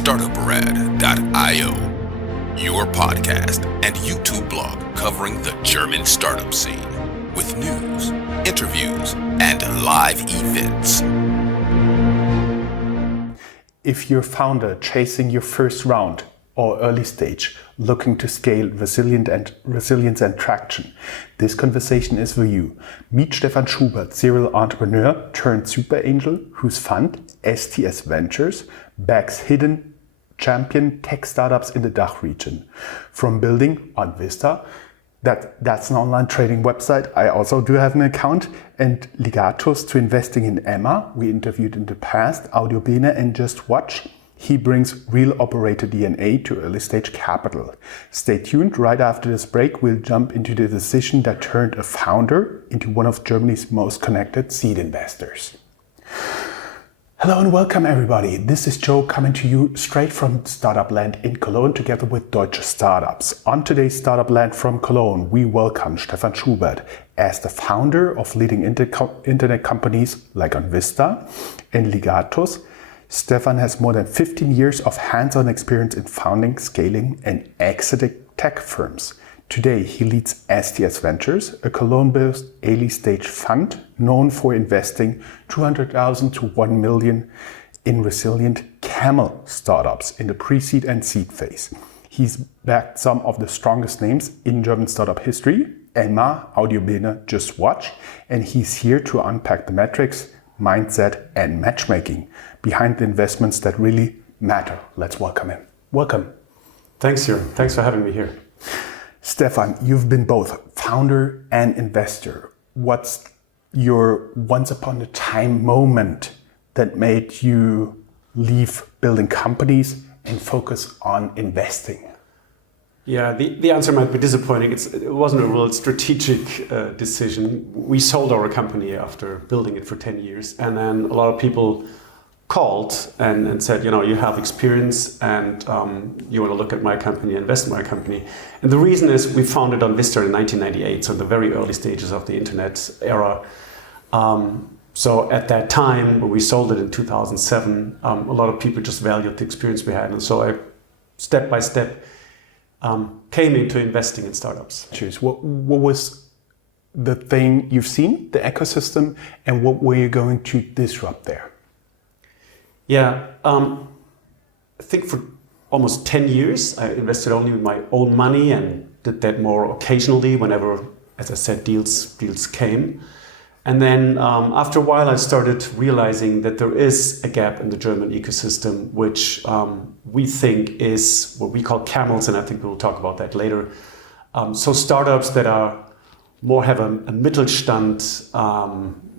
Startuprad.io, your podcast and YouTube blog covering the German startup scene with news, interviews, and live events. If you're a founder chasing your first round or early stage, looking to scale resilience and traction, this conversation is for you. Meet Stephan Schubert, serial entrepreneur turned super angel, whose fund, STS Ventures, backs hidden champion tech startups in the DACH region. From building on Vista, that's an online trading website, I also do have an account, and Legatus, to investing in Emma, we interviewed in the past, Audiobene and Just Watch. He brings real operator DNA to early stage capital. Stay tuned, right after this break we'll jump into the decision that turned a founder into one of Germany's most connected seed investors. Hello and welcome everybody. This is Joe coming to you straight from Startup Land in Cologne together with Deutsche Startups. On today's Startup Land from Cologne, we welcome Stephan Schubert as the founder of leading internet companies like Vista and Legatus. Stephan has more than 15 years of hands-on experience in founding, scaling and exiting tech firms. Today, he leads STS Ventures, a Cologne-based early-stage fund known for investing 200,000 to 1 million in resilient Camel startups in the pre-seed and seed phase. He's backed some of the strongest names in German startup history, Emma, Audiobene, Just Watch, and he's here to unpack the metrics, mindset and matchmaking behind the investments that really matter. Let's welcome him. Welcome. Thanks, Jörn. Thanks for having me here. Stephan, you've been both founder and investor. What's your once upon a time moment that made you leave building companies and focus on investing? Yeah, the answer might be disappointing. It wasn't a real strategic decision. We sold our company after building it for 10 years. And then a lot of people called and said, you know, you have experience and you want to look at my company, invest in my company. And the reason is we founded on Vista in 1998, so the very early stages of the internet era. So at that time, when we sold it in 2007, a lot of people just valued the experience we had. And so I, step by step, came into investing in startups. What was the thing you've seen, the ecosystem, and what were you going to disrupt there? Yeah, I think for almost 10 years, I invested only with my own money and did that more occasionally whenever, as I said, deals came. And then after a while, I started realizing that there is a gap in the German ecosystem, which we think is what we call camels, and I think we'll talk about that later. So startups that are more have a Mittelstand,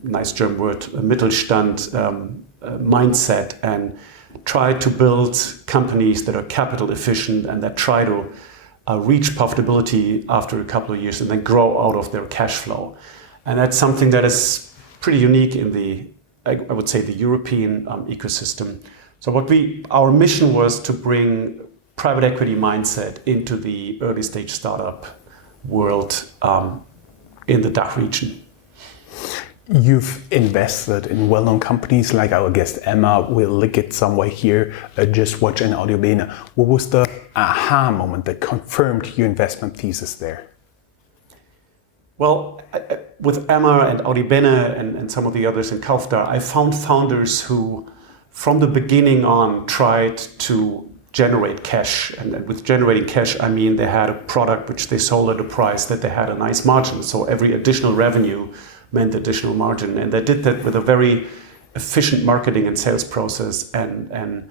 nice German word, a Mittelstand mindset, and try to build companies that are capital efficient and that try to reach profitability after a couple of years and then grow out of their cash flow. And that's something that is pretty unique in the, I would say, the European ecosystem. So our mission was to bring private equity mindset into the early stage startup world in the DACH region. You've invested in well-known companies like our guest Emma, we'll link it somewhere here, Just Watch and Audiobene. What was the aha moment that confirmed your investment thesis there? Well, with Emma and Audiobene and some of the others in Kaufda, I found founders who, from the beginning on, tried to generate cash. And with generating cash, I mean they had a product which they sold at a price that they had a nice margin. So every additional revenue meant additional margin. And they did that with a very efficient marketing and sales process. And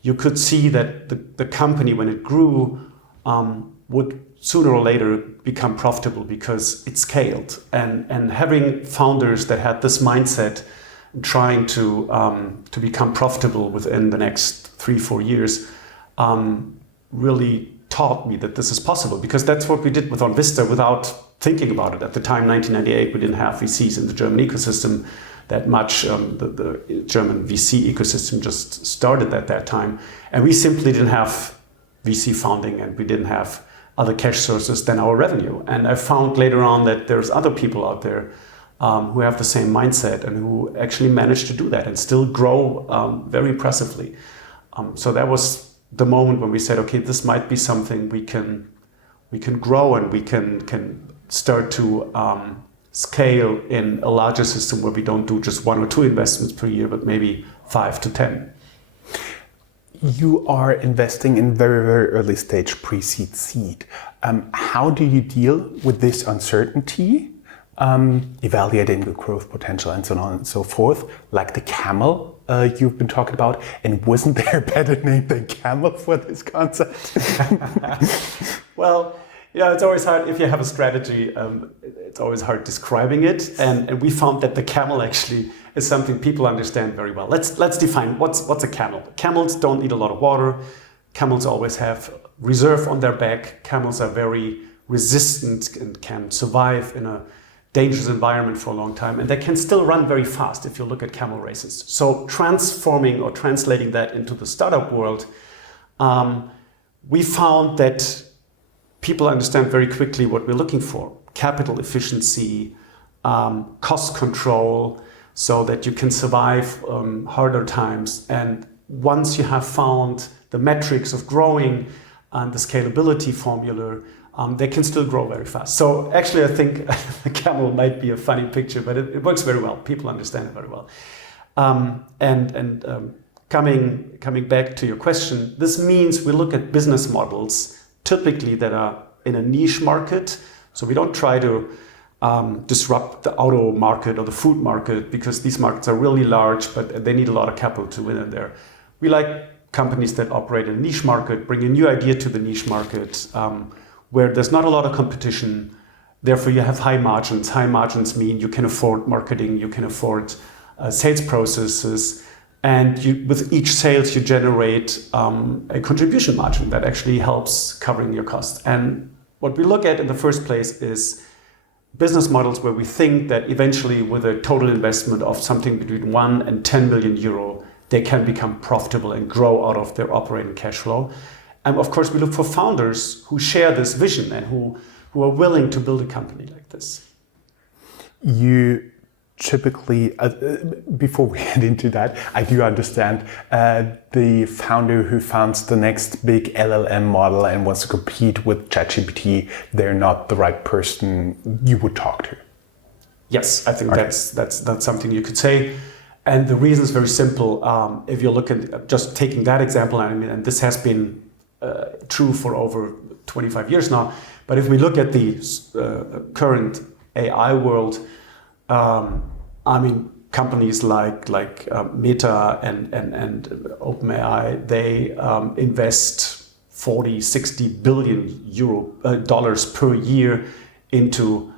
you could see that the company, when it grew, would sooner or later become profitable because it scaled. And having founders that had this mindset, trying to become profitable within the next 3-4 years, really taught me that this is possible, because that's what we did with Vista without thinking about it. At the time, 1998, we didn't have VCs in the German ecosystem that much. The German VC ecosystem just started at that time. And we simply didn't have VC funding and we didn't have other cash sources than our revenue. And I found later on that there's other people out there who have the same mindset and who actually managed to do that and still grow very impressively. So that was the moment when we said, okay, this might be something we can grow and we can start to scale in a larger system where we don't do just 1 or 2 investments per year, but maybe 5 to 10. You are investing in very, very early stage pre-seed seed. How do you deal with this uncertainty, evaluating the growth potential and so on and so forth, like the Camel you've been talking about? And wasn't there a better name than Camel for this concept? Well, it's always hard if you have a strategy. It's always hard describing it, and we found that the camel actually is something people understand very well. Let's define what's a camel. Camels don't eat a lot of water. Camels always have reserve on their back. Camels are very resistant and can survive in a dangerous environment for a long time, and they can still run very fast if you look at camel races. So transforming or translating that into the startup world, we found that people understand very quickly what we're looking for: capital efficiency, cost control, so that you can survive harder times. And once you have found the metrics of growing and the scalability formula, they can still grow very fast. So actually, I think the camel might be a funny picture, but it works very well. People understand it very well. Coming back to your question, this means we look at business models typically that are in a niche market. So we don't try to disrupt the auto market or the food market, because these markets are really large, but they need a lot of capital to win in there. We like companies that operate in a niche market, bring a new idea to the niche market, where there's not a lot of competition. Therefore, you have high margins. High margins mean you can afford marketing, you can afford sales processes, and with each sales you generate a contribution margin that actually helps covering your costs. And what we look at in the first place is business models where we think that eventually, with a total investment of something between 1 and 10 million euro, they can become profitable and grow out of their operating cash flow. And of course, we look for founders who share this vision and who are willing to build a company like this. You typically, before we get into that, I do understand the founder who founds the next big LLM model and wants to compete with ChatGPT, they're not the right person you would talk to. Yes, I think that's something you could say. And the reason is very simple. If you look at just taking that example, I mean, and this has been true for over 25 years now, but if we look at the current AI world, I mean, companies like Meta and OpenAI, they invest 40-60 billion dollars per year into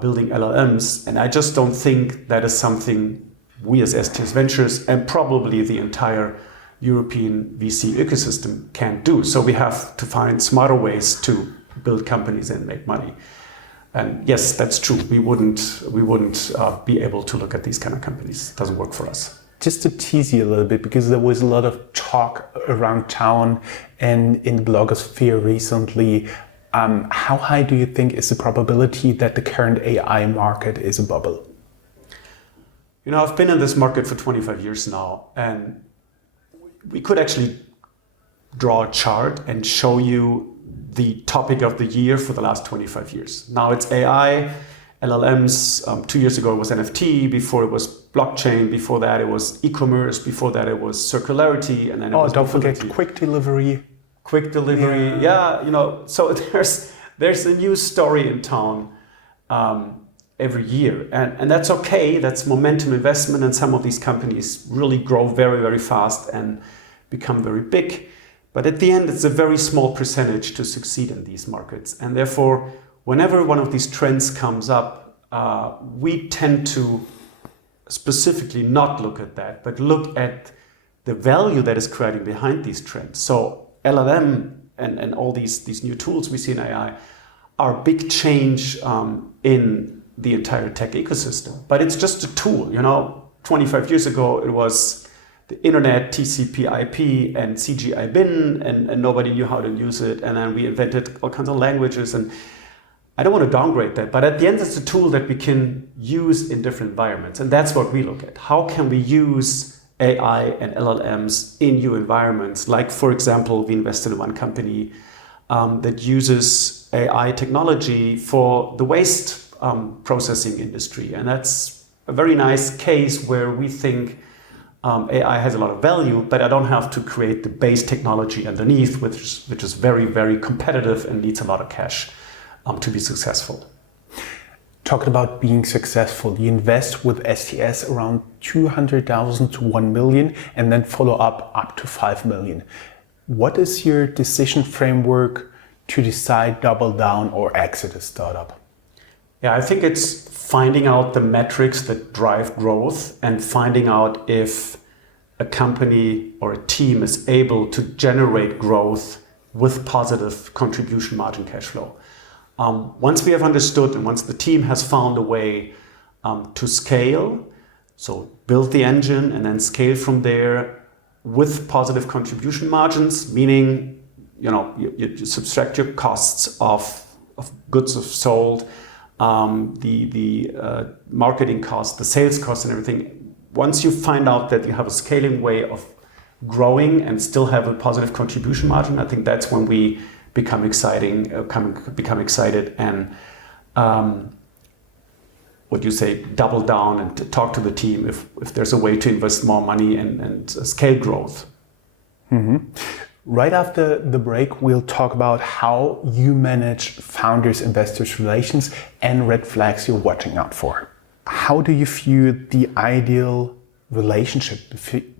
building LLMs, and I just don't think that is something we as STS Ventures and probably the entire European VC ecosystem can do. So we have to find smarter ways to build companies and make money. And yes, that's true. We wouldn't be able to look at these kind of companies. It doesn't work for us. Just to tease you a little bit, because there was a lot of talk around town and in the blogosphere recently. How high do you think is the probability that the current AI market is a bubble? You know, I've been in this market for 25 years now, and we could actually draw a chart and show you the topic of the year for the last 25 years. Now it's AI, LLMs. 2 years ago it was NFT. Before it was blockchain. Before that it was e-commerce. Before that it was circularity. And then it was don't forget quick delivery. Quick delivery. Yeah, you know. So there's a new story in town every year, and that's okay. That's momentum investment, and some of these companies really grow very, very fast and become very big. But at the end, it's a very small percentage to succeed in these markets. And therefore, whenever one of these trends comes up, we tend to specifically not look at that, but look at the value that is creating behind these trends. So LLM and all these new tools we see in AI are a big change in the entire tech ecosystem. But it's just a tool. You know, 25 years ago, it was the internet, TCP, IP, and CGI bin, and nobody knew how to use it. And then we invented all kinds of languages. And I don't want to downgrade that, but at the end, it's a tool that we can use in different environments. And that's what we look at. How can we use AI and LLMs in new environments. Like, for example, we invested in one company that uses AI technology for the waste processing industry. And that's a very nice case where we think AI has a lot of value, but I don't have to create the base technology underneath, which is very, very competitive and needs a lot of cash to be successful. Talking about being successful, you invest with STS around 200,000 to 1 million and then follow up to 5 million. What is your decision framework to decide double down or exit a startup? Yeah, I think it's finding out the metrics that drive growth and finding out if a company or a team is able to generate growth with positive contribution margin cash flow. Once we have understood and once the team has found a way to scale, so build the engine and then scale from there with positive contribution margins, meaning you subtract your costs of goods sold, the marketing costs, the sales costs and everything. Once you find out that you have a scaling way of growing and still have a positive contribution margin, I think that's when we become excited and double down and talk to the team if there's a way to invest more money and scale growth. Mm-hmm. Right after the break, we'll talk about how you manage founders, investors relations and red flags you're watching out for. How do you view the ideal relationship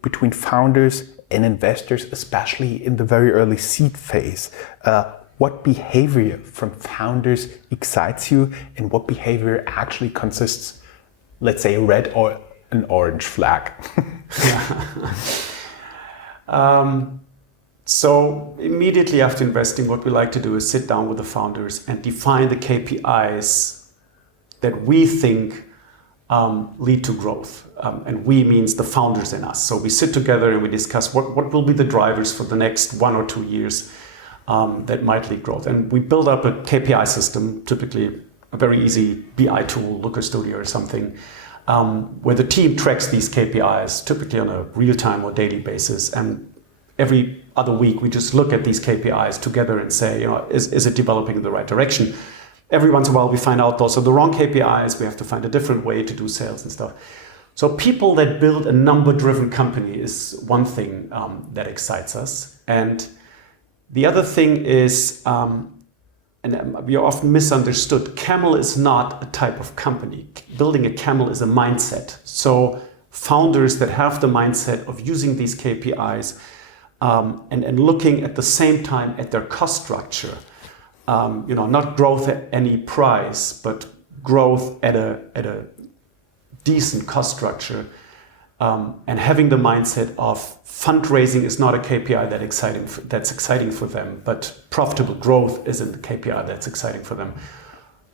between founders and investors, especially in the very early seed phase? What behavior from founders excites you and what behavior actually consists, let's say, a red or an orange flag? So immediately after investing, what we like to do is sit down with the founders and define the KPIs that we think lead to growth. And we means the founders in us. So we sit together and we discuss what will be the drivers for the next 1 or 2 years that might lead growth. And we build up a KPI system, typically a very easy BI tool, Looker Studio or something, where the team tracks these KPIs, typically on a real-time or daily basis. And every other week, we just look at these KPIs together and say, is it developing in the right direction? Every once in a while, we find out those are the wrong KPIs. We have to find a different way to do sales and stuff. So people that build a number-driven company is one thing that excites us. And the other thing is, and we are often misunderstood, Camel is not a type of company. Building a Camel is a mindset. So founders that have the mindset of using these KPIs and looking at the same time at their cost structure, not growth at any price, but growth at a decent cost structure, and having the mindset of fundraising is not a KPI that's exciting for them, but profitable growth isn't the KPI that's exciting for them.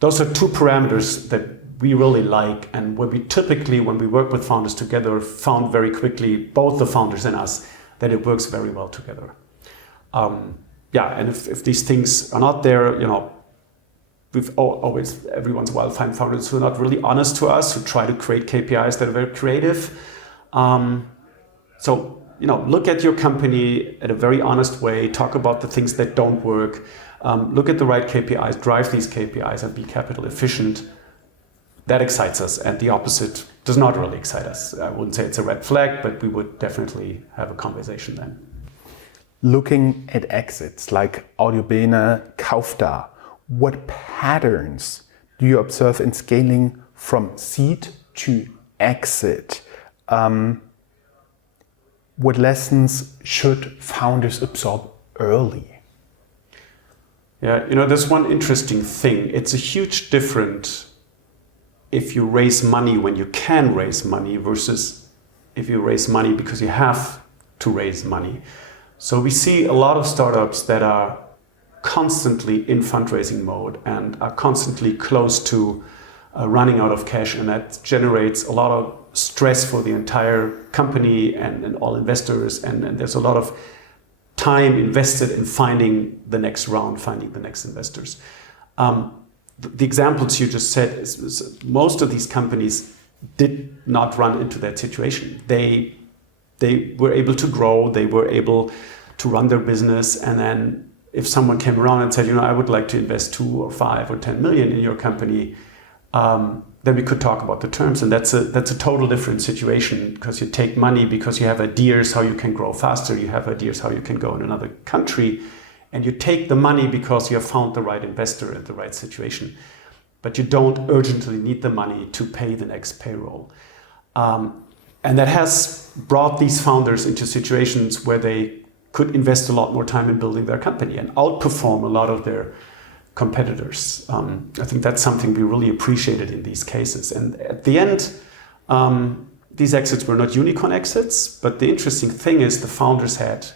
Those are two parameters that we really like, and where we typically, when we work with founders together, found very quickly, both the founders and us, that it works very well together. And if these things are not there, we've always, every once in a while, find founders who are not really honest to us, who try to create KPIs that are very creative. Look at your company in a very honest way, talk about the things that don't work, look at the right KPIs, drive these KPIs and be capital efficient. That excites us, and the opposite does not really excite us. I wouldn't say it's a red flag, but we would definitely have a conversation then. Looking at exits like Audiobene, Kaufda, what patterns do you observe in scaling from seed to exit? What lessons should founders absorb early? Yeah, there's one interesting thing. It's a huge difference if you raise money when you can raise money versus if you raise money because you have to raise money. So we see a lot of startups that are constantly in fundraising mode and are constantly close to running out of cash, and that generates a lot of stress for the entire company and all investors, and there's a lot of time invested in finding the next round, finding the next investors. The examples you just said is most of these companies did not run into that situation. They they were able to grow, they were able to run their business, and then if someone came around and said, I would like to invest 2 or 5 or 10 million in your company, then we could talk about the terms. And that's a total different situation, because you take money because you have ideas how you can grow faster, you have ideas how you can go in another country, and you take the money because you have found the right investor at the right situation. But you don't urgently need the money to pay the next payroll. And that has brought these founders into situations where they could invest a lot more time in building their company and outperform a lot of their competitors. I think that's something we really appreciated in these cases. And at the end, these exits were not unicorn exits, but the interesting thing is the founders had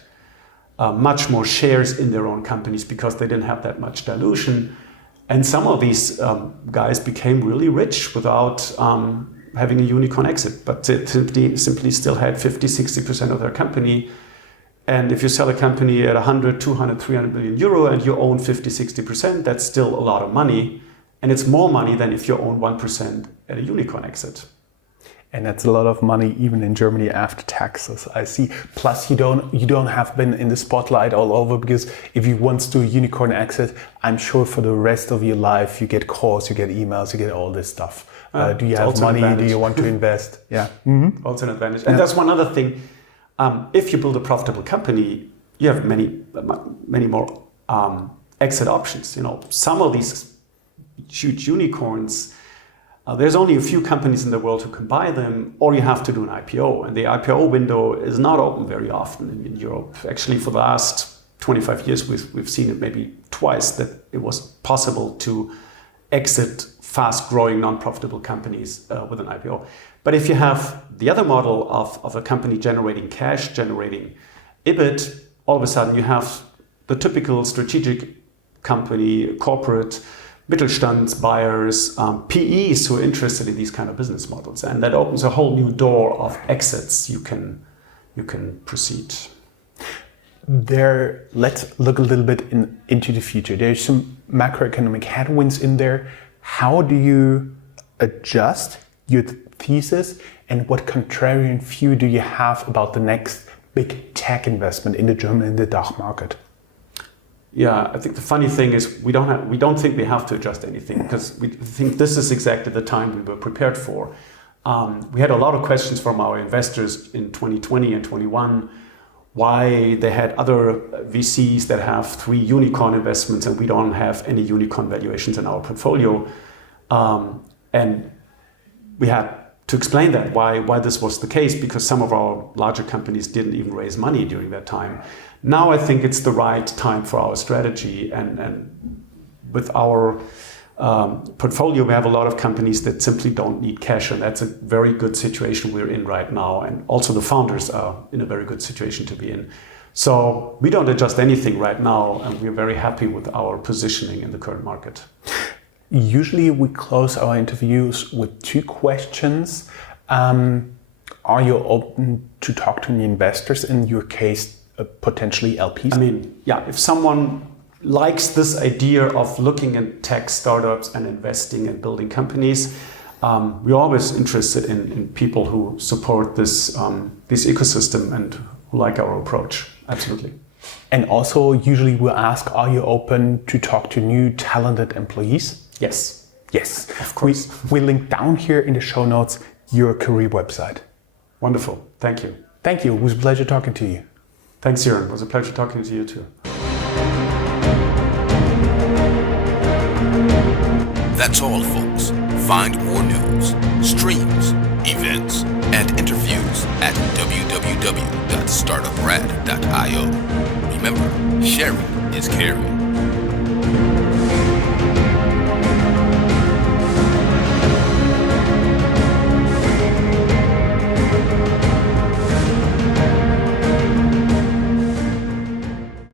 much more shares in their own companies because they didn't have that much dilution. And some of these guys became really rich without having a unicorn exit, but they simply still had 50, 60% of their company. And if you sell a company at 100, 200, 300 million euro and you own 50, 60%, that's still a lot of money. And it's more money than if you own 1% at a unicorn exit. And that's a lot of money even in Germany after taxes, I see. Plus you don't have been in the spotlight all over, because if you once do a unicorn exit, I'm sure for the rest of your life you get calls, you get emails, you get all this stuff. Do you have money? Do you want to invest? Yeah. Mm-hmm. Also an advantage. And that's one other thing. If you build a profitable company, you have many more exit options. Some of these huge unicorns, there's only a few companies in the world who can buy them, or you have to do an IPO. And the IPO window is not open very often in Europe. Actually, for the last 25 years, we've seen it maybe twice that it was possible to exit fast-growing, non-profitable companies with an IPO. But if you have the other model of a company generating cash, generating EBIT, all of a sudden you have the typical strategic company, corporate, Mittelstands buyers, PEs who are interested in these kind of business models. And that opens a whole new door of exits you can proceed. Let's look a little bit into the future. There's some macroeconomic headwinds in there. How do you adjust your thesis, and what contrarian view do you have about the next big tech investment in the German and the DACH market? Yeah, I think the funny thing is we don't think we have to adjust anything, because we think this is exactly the time we were prepared for. We had a lot of questions from our investors in 2020 and 21, why they had other VCs that have 3 unicorn investments and we don't have any unicorn valuations in our portfolio. And we had to explain that, why this was the case, because some of our larger companies didn't even raise money during that time. Now I think it's the right time for our strategy, and with our portfolio we have a lot of companies that simply don't need cash, and that's a very good situation we're in right now, and also the founders are in a very good situation to be in. So we don't adjust anything right now, and we're very happy with our positioning in the current market. Usually we close our interviews with 2 questions. Are you open to talk to new investors, in your case potentially LPs? I mean, yeah, if someone likes this idea of looking at tech startups and investing and building companies, we're always interested in people who support this ecosystem and who like our approach. Absolutely. And also usually we'll ask, are you open to talk to new talented employees? Yes. Yes, of course. We link down here in the show notes your career website. Wonderful. Thank you. Thank you. It was a pleasure talking to you. Thanks, Jörn. It was a pleasure talking to you too. That's all, folks. Find more news, streams, events, and interviews at www.Startuprad.io. Remember, sharing is caring.